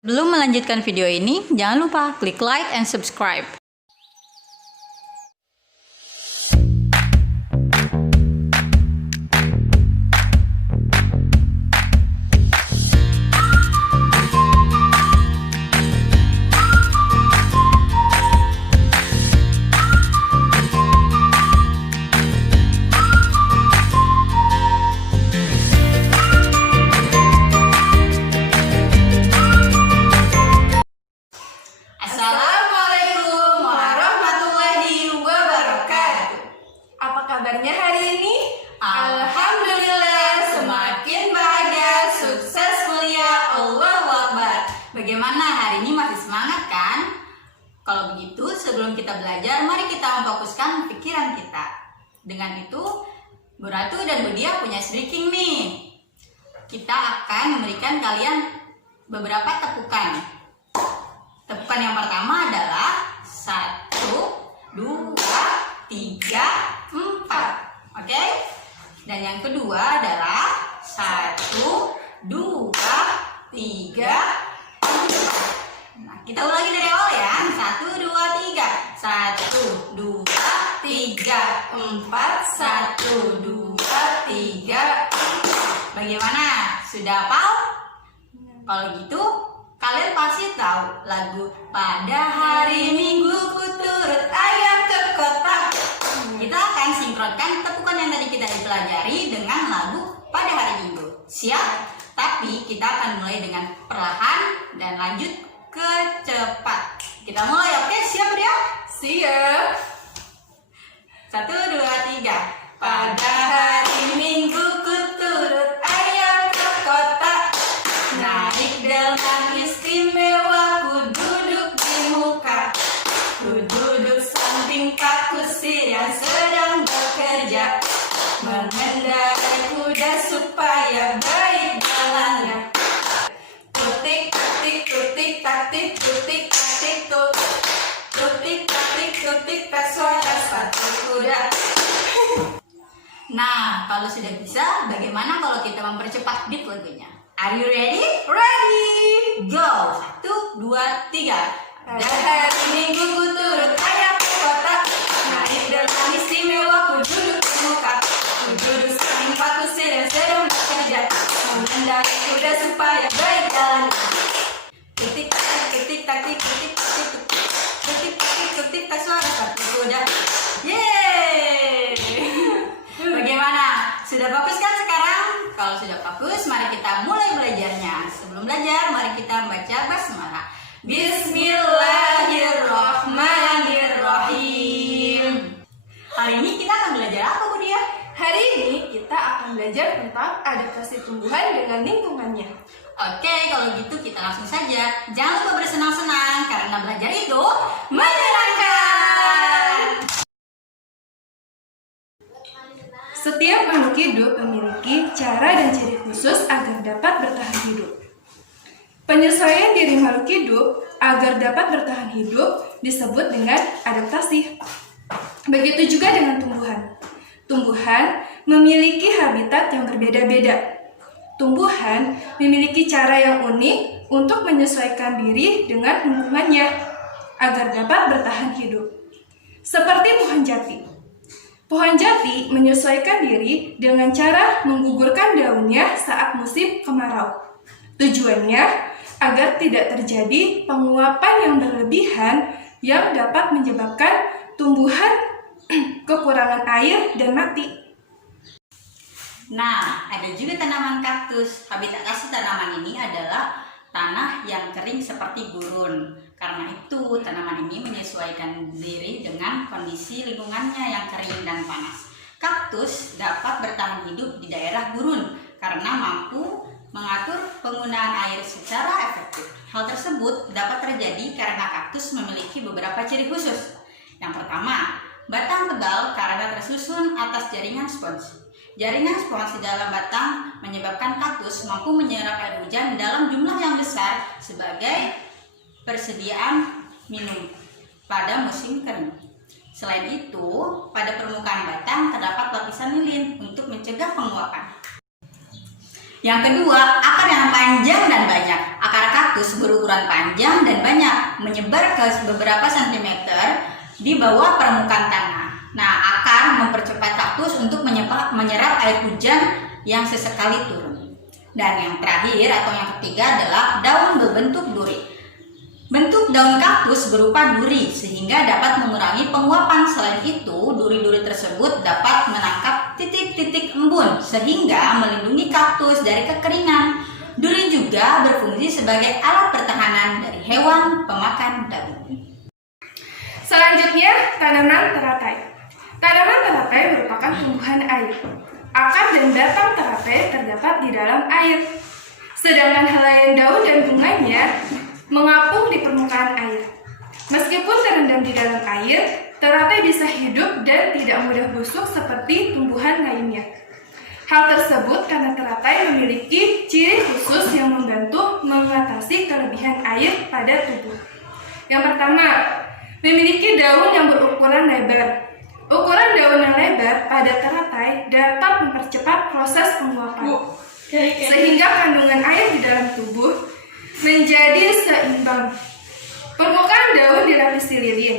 Sebelum melanjutkan video ini, jangan lupa klik like and subscribe. Assalamualaikum warahmatullahi wabarakatuh. Apa kabarnya hari ini? Alhamdulillah, semakin bahagia, sukses, mulia, Allahu Akbar. Bagaimana hari ini, masih semangat kan? Kalau begitu, sebelum kita belajar, mari kita memfokuskan pikiran kita. Dengan itu, Bu Ratu dan Bu Dia punya sedikit nih. Kita akan memberikan kalian beberapa tepukan. Tepukan yang pertama adalah 1, 2, 3, 4. Oke? Dan yang kedua adalah 1, 2, 3, 4. Nah, kita ulangi dari awal ya. 1, 2, 3. 1, 2, 3, 4. 1, 2, 3, 4. Bagaimana? Sudah hafal? Kalau gitu, kalian pasti tahu lagu Pada Hari Minggu Ku Turut Ayah ke Kota. Kita akan sinkronkan tepukan yang tadi kita pelajari dengan lagu Pada Hari Minggu. Siap? Tapi kita akan mulai dengan perlahan dan lanjut ke cepat. Kita mulai, oke? Siap ya? Siap. 1, 2, 3. Pada hari Minggu ku turut ayah ke kota, naik delman istimewa, ku duduk di muka, ku duduk samping Pak Kusir yang sedang bekerja, mengendarai kuda supaya baik jalannya. Tutik tatik tutik tatik tutik tatik tut, tutik tatik tutik tak suara sepatu kuda. Nah, kalau sudah bisa, bagaimana kalau kita mempercepat beat lagunya? Are you ready? Ready? Go! 1, 2, 3. Pada hari Minggu ku turut ayah ke kota, naik delman istimewa, ku duduk di muka, ku duduk samping Pak Kusir yang sedang bekerja, mengendarai kuda supaya baik jalan. Tutik tatik tutik tatik tutik tatik tutik tatik tutik tak suara sepatu kuda. Yeay! Bagaimana? Sudah fokus kan sekarang? Kalau sudah fokus, mari kita mulai belajarnya. Sebelum belajar, mari kita membaca basmalah. Bismillahirrahmanirrahim. Hari ini kita akan belajar apa, Bu Dia? Hari ini kita akan belajar tentang adaptasi tumbuhan dengan lingkungannya. Oke, kalau gitu kita langsung saja. Jangan lupa bersenang-senang, karena belajar itu menyenangkan. Setiap makhluk hidup memiliki cara dan ciri khusus agar dapat bertahan hidup. Penyesuaian diri makhluk hidup agar dapat bertahan hidup disebut dengan adaptasi. Begitu juga dengan tumbuhan. Tumbuhan memiliki habitat yang berbeda-beda. Tumbuhan memiliki cara yang unik untuk menyesuaikan diri dengan lingkungannya agar dapat bertahan hidup. Seperti pohon jati. Pohon jati menyesuaikan diri dengan cara menggugurkan daunnya saat musim kemarau. Tujuannya agar tidak terjadi penguapan yang berlebihan yang dapat menyebabkan tumbuhan kekurangan air dan mati. Nah, ada juga tanaman kaktus. Habitat asli tanaman ini adalah tanah yang kering seperti gurun. Karena itu, tanaman ini menyesuaikan diri dengan kondisi lingkungannya yang kering dan panas. Kaktus dapat bertahan hidup di daerah gurun karena mampu mengatur penggunaan air secara efektif. Hal tersebut dapat terjadi karena kaktus memiliki beberapa ciri khusus. Yang pertama, batang tebal karena tersusun atas jaringan spons. Jaringan spons di dalam batang menyebabkan kaktus mampu menyerap air hujan dalam jumlah yang besar sebagai persediaan minum pada musim kering. Selain itu, pada permukaan batang terdapat lapisan lilin untuk mencegah penguapan. Yang kedua, akar yang panjang dan banyak. Akar kaktus berukuran panjang dan banyak, menyebar ke beberapa sentimeter di bawah permukaan tanah. Nah, akar mempercepat kaktus untuk menyerap air hujan yang sesekali turun. Dan yang terakhir atau yang ketiga adalah daun berbentuk duri. Bentuk daun kaktus berupa duri sehingga dapat mengurangi penguapan. Selain itu, duri-duri tersebut dapat menangkap titik-titik embun sehingga melindungi kaktus dari kekeringan. Duri juga berfungsi sebagai alat pertahanan dari hewan pemakan daun. Selanjutnya, tanaman teratai. Tanaman teratai merupakan tumbuhan air. Akar dan batang teratai terdapat di dalam air. Sedangkan helai daun dan bunganya mengapung di permukaan air. Meskipun terendam di dalam air, teratai bisa hidup dan tidak mudah busuk seperti tumbuhan lainnya. Hal tersebut karena teratai memiliki ciri khusus yang membantu mengatasi kelebihan air pada tubuh. Yang pertama, memiliki daun yang berukuran lebar. Ukuran daun yang lebar pada teratai dapat mempercepat proses penguapan, sehingga kandungan air di dalam tubuh menjadi seimbang. Permukaan daun dilapisi lilin.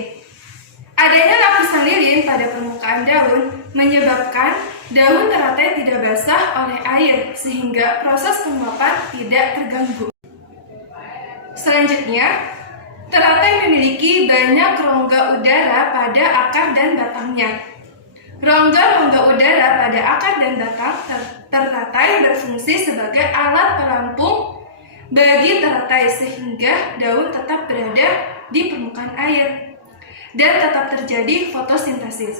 Adanya lapisan lilin pada permukaan daun menyebabkan daun teratai tidak basah oleh air sehingga proses penguapan tidak terganggu. Selanjutnya, teratai memiliki banyak rongga udara pada akar dan batangnya. Rongga-rongga udara pada akar dan batang teratai berfungsi sebagai alat pelampung bagi teratai sehingga daun tetap berada di permukaan air dan tetap terjadi fotosintesis.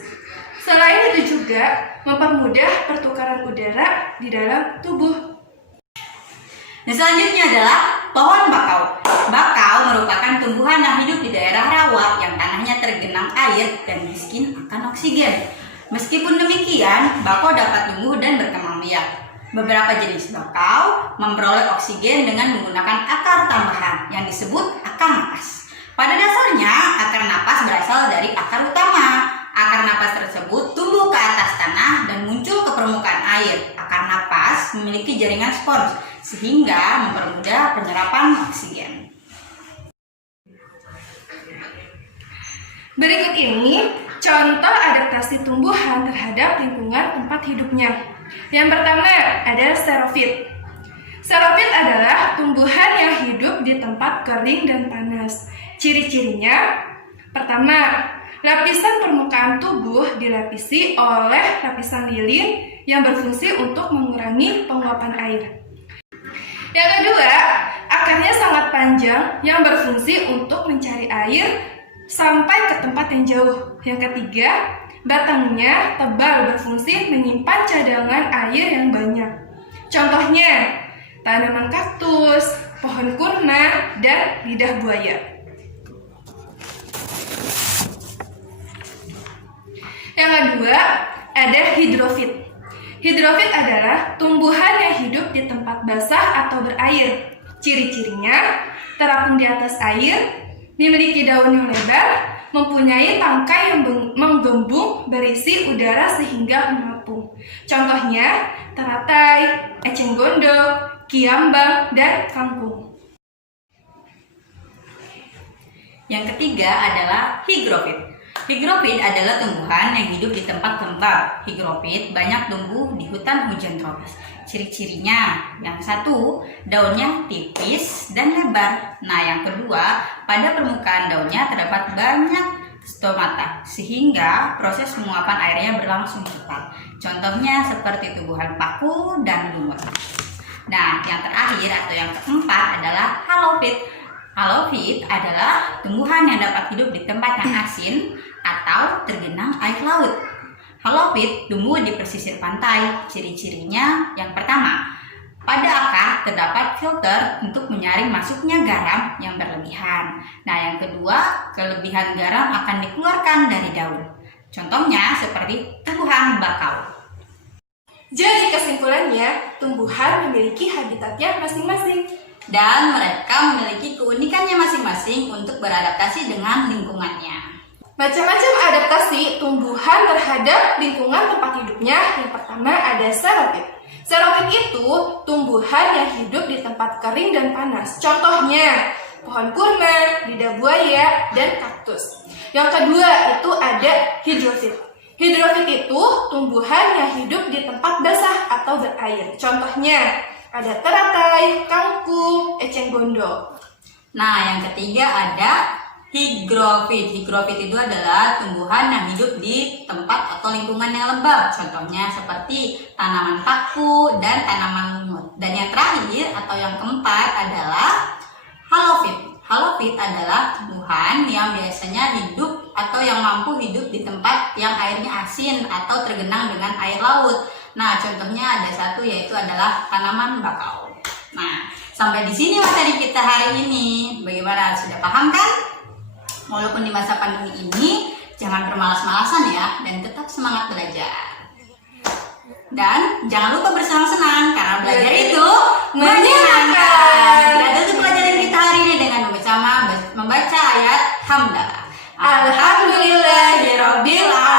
Selain itu juga mempermudah pertukaran udara di dalam tubuh. Nah, selanjutnya adalah pohon bakau. Bakau merupakan tumbuhan yang hidup di daerah rawa yang tanahnya tergenang air dan miskin akan oksigen. Meskipun demikian, bakau dapat tumbuh dan berkembang biak. Beberapa jenis bakau memperoleh oksigen dengan menggunakan akar tambahan yang disebut akar napas. Pada dasarnya, akar napas berasal dari akar utama. Akar napas tersebut tumbuh ke atas tanah dan muncul ke permukaan air. Akar napas memiliki jaringan spons sehingga mempermudah penyerapan oksigen. Berikut ini contoh adaptasi tumbuhan terhadap lingkungan tempat hidupnya. Yang pertama adalah xerofit. Xerofit adalah tumbuhan yang hidup di tempat kering dan panas. Ciri-cirinya, pertama, lapisan permukaan tubuh dilapisi oleh lapisan lilin yang berfungsi untuk mengurangi penguapan air. Yang kedua, akarnya sangat panjang yang berfungsi untuk mencari air sampai ke tempat yang jauh. Yang ketiga, batangnya tebal berfungsi menyimpan cadangan air yang banyak. Contohnya, tanaman kaktus, pohon kurma, dan lidah buaya. Yang kedua, ada hidrofit. Hidrofit adalah tumbuhan yang hidup di tempat basah atau berair. Ciri-cirinya, terapung di atas air, memiliki daun yang lebar, mempunyai tangkai yang menggembung berisi udara sehingga mengapung. Contohnya, teratai, eceng gondok, kiambang, dan kangkung. Yang ketiga adalah higrofit. Higrofit adalah tumbuhan yang hidup di tempat lembab. Higrofit banyak tumbuh di hutan hujan tropis. Ciri-cirinya, yang satu, daunnya tipis dan lebar. Nah, yang kedua, pada permukaan daunnya terdapat banyak stomata, sehingga proses penguapan airnya berlangsung cepat. Contohnya seperti tumbuhan paku dan lumut. Nah, yang terakhir atau yang keempat adalah halofit. Halofit adalah tumbuhan yang dapat hidup di tempat yang asin atau tergenang air laut. Halofit tumbuh di pesisir pantai. Ciri-cirinya, yang pertama, pada akar terdapat filter untuk menyaring masuknya garam yang berlebihan. Nah, yang kedua, kelebihan garam akan dikeluarkan dari daun. Contohnya seperti tumbuhan bakau. Jadi kesimpulannya, tumbuhan memiliki habitatnya masing-masing. Dan mereka memiliki keunikannya masing-masing untuk beradaptasi dengan lingkungannya. Macam-macam adaptasi tumbuhan terhadap lingkungan tempat hidupnya. Yang pertama ada xerofit. Xerofit itu tumbuhan yang hidup di tempat kering dan panas. Contohnya, pohon kurma, lidah buaya, dan kaktus. Yang kedua itu ada hidrofit. Hidrofit itu tumbuhan yang hidup di tempat basah atau berair. Contohnya, ada teratai, kangkung, eceng gondok. Nah, yang ketiga ada higrofit. Higrofit itu adalah tumbuhan yang hidup di tempat atau lingkungan yang lembab. Contohnya seperti tanaman paku dan tanaman lumut. Dan yang terakhir atau yang keempat adalah halofit. Halofit adalah tumbuhan yang biasanya hidup atau yang mampu hidup di tempat yang airnya asin atau tergenang dengan air laut. Nah, contohnya ada satu yaitu adalah tanaman bakau. Nah, sampai di sini materi kita hari ini. Bagaimana? Sudah paham kan? Walaupun di masa pandemi ini, jangan bermalas-malasan ya, dan tetap semangat belajar. Dan jangan lupa bersenang-senang, karena belajar itu menyenangkan. Dan tutup pelajaran kita hari ini dengan membaca ayat hamdalah. Alhamdulillahirabbil alamin.